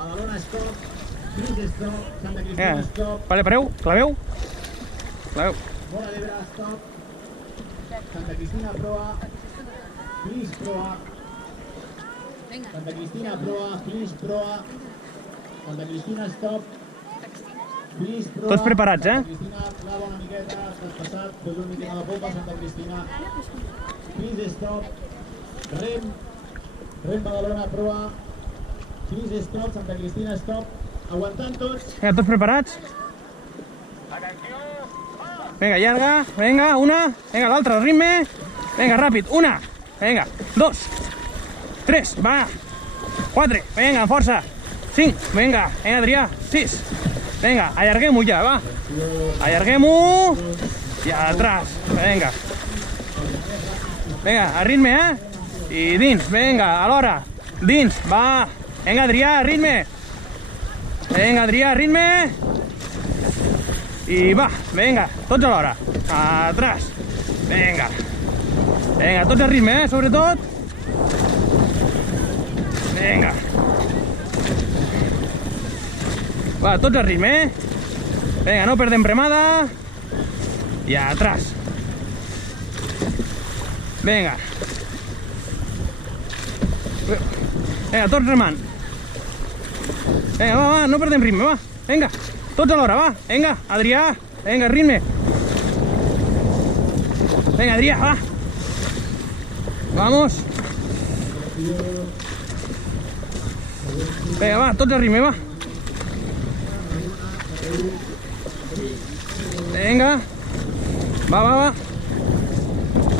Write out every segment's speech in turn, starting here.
Badalona, stop. Cris, stop. Santa Cristina, stop. Vale, pareu, claveu. Claveu. Móra d'Ebre, stop. Santa Cristina, proa. Cris, proa. Santa Cristina, proa. Cris, proa. Santa Cristina, stop. Cris, proa. Tots preparats, Santa Cristina, clava una miqueta, estàs passat, fes una miqueta de popa, Santa Cristina. Cris, stop. Rem. Rem, Badalona, proa. Cris, stop. Santa Cristina, stop. Aguantant tots. Vinga, tots preparats? Vinga, llarga. Vinga, una. Vinga, l'altra, al ritme. Vinga, ràpid. Una. Vinga, 2. 3. Va. 4. Vinga, amb força. 5. Vinga, Adrià. 6. Vinga, allarguem-ho ja, va. Allarguem-ho. I atrás. Vinga. Vinga, a ritme, I dins. Vinga, alhora. Dins. Va. Vinga, Adrià, a ritme. Vinga, Adrià, ritme. I va, vinga, tots alhora. Atrás. Vinga. Vinga, tots a ritme, sobretot. Vinga. Va, tots a ritme, Vinga, no perdem remada. I atrás. Vinga. Vinga, tots remant. Vinga, va, no perdem ritme, va. Vinga, tots alhora, va. Vinga, Adrià. Vinga, ritme. Vinga, Adrià, va. Vamos. Vinga, va, tots a ritme, va. Vinga. Va, va, va.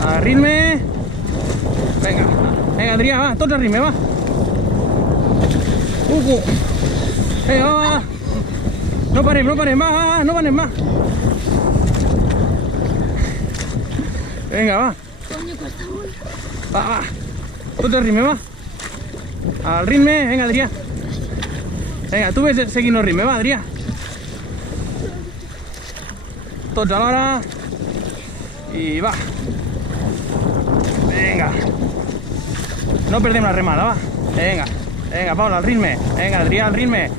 A ritme. Vinga. Vinga, Adrià, va, tots a ritme, va. Vinga, va, va. No parem, no parem, va, no parem, va. Vinga, va. Va, va. Tots al ritme, va. Al ritme, vinga, Adrià. Vinga, tu ves seguint el ritme, va, Adrià. Tots alhora. I va. Vinga. No perdem la remada, va. Vinga. Vinga, Paula, al ritme. Vinga, Adrià, al ritme.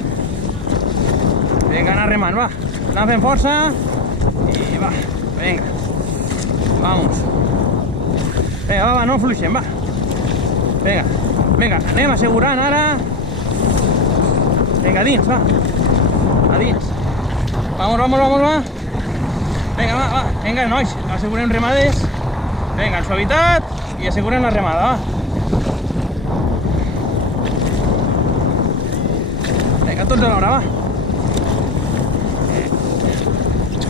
Vinga, anar remant, va. Anar fent força. I va. Vinga. Vamos. Vinga, va, va, no fluixem, va. Vinga. Vinga, anem assegurant ara. Vinga, dins, va. A dins. Vamos, vamos, vamos, va. Vinga, va, va. Vinga, nois, assegurem remades. Vinga, en suavitat. I assegurem la remada, va. Vinga, tots alhora, va.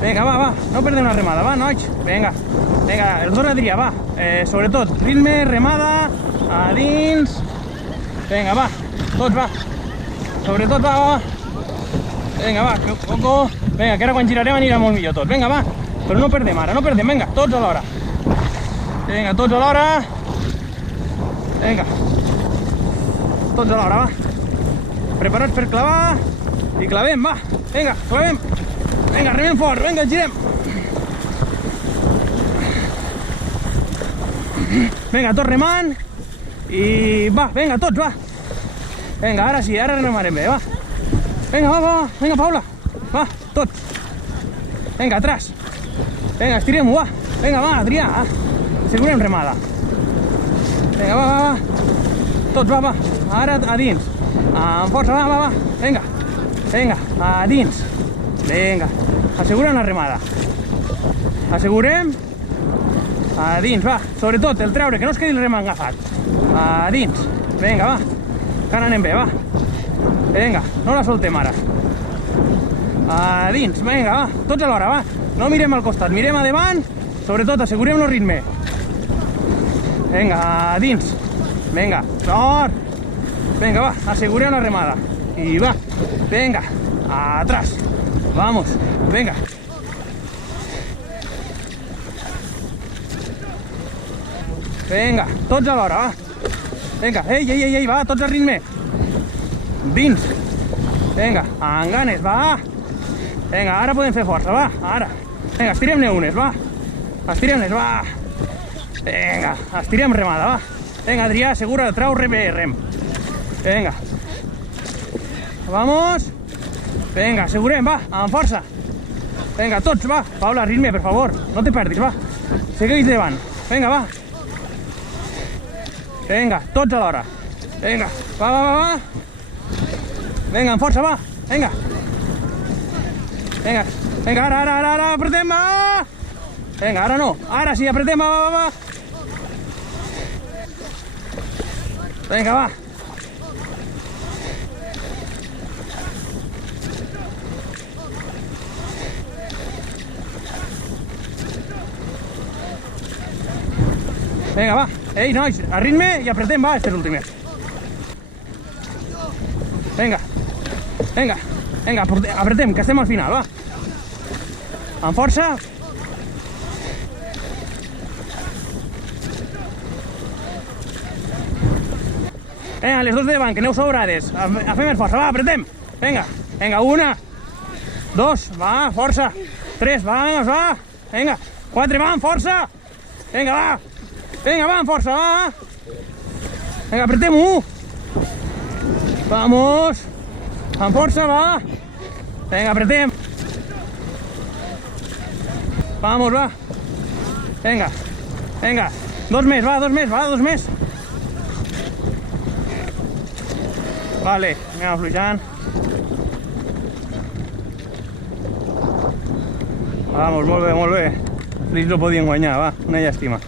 Vinga, va, va, no perdem la remada, va, nois. Vinga, vinga, els dos Adrià, va. Sobretot, ritme, remada, a dins. Vinga, va, tots, va. Sobretot, va, va. Vinga, va, coco. Vinga, que ara quan girarem anirà molt millor tot. Vinga, va, però no perdem ara, no perdem, vinga, tots alhora. Vinga, tots alhora. Vinga. Tots alhora, va. Preparats per clavar. I clavem, va. Vinga, clavem. Vinga, remem fort, vinga, girem. Vinga, tots remant. I va, vinga, tots, va. Vinga, ara sí, ara remarem bé, va. Vinga, va, va, va, vinga, Paula. Va, tots. Vinga, atrás. Vinga, estirem-ho, va. Vinga, va, Adrià. Assegurem remada. Vinga, va, va, va. Tots, va, va. Ara a dins. Amb força, va, va, va. Vinga. Vinga, a dins. Vinga. Assegurem la remada. Assegurem. A dins, va. Sobretot el treure, que no es quedi el rem agafat. A dins. Vinga, va. Que ara anem bé, va. Vinga, no la soltem ara. A dins, vinga, va. Tots alhora, va. No mirem al costat, mirem a davant. Sobretot assegurem el ritme. Vinga, a dins. Vinga, fort. Vinga, va, assegurem la remada. I va. Vinga, atrás. Vamos, venga. Vinga, tots alhora, va. Vinga, ei, ei, ei, ei, va, tots al ritme. Dins. Vinga, amb ganes, va. Vinga, ara podem fer força, va, ara. Vinga, estirem-ne unes, va. Estirem-les, va. Vinga, estirem remada, va. Vinga, Adrià, segura, trau rem. Vinga. vamos. Vinga, assegurem, va, amb força. Vinga, tots, va. Paula, ritme, per favor. No te perdis, va. Segueix davant. Vinga, va. Vinga, tots alhora. Vinga, va. Vinga, amb força, va. Vinga. Vinga, ara, apretem, va. Vinga, ara no. Ara sí, apretem, va. Vinga, va. Vinga, va. Ei, nois, a ritme i apretem, va, estes últimes. Vinga, apretem, que estem al final, va. Amb força. Vinga, les dos de davant, que aneu sobrades. A fer més força, va, apretem. Vinga, 1, 2, va, força. 3, va. Vinga, 4, va, amb força. Vinga, va, amb força, va. Vinga, apretem 1. Vamos. Amb força, va. Vinga, apretem. Vamos, va. Vinga. 2 més, va, 2 més. Vale, anem afluixant. Vamos, molt bé. Ells no podien guanyar, va, una llàstima.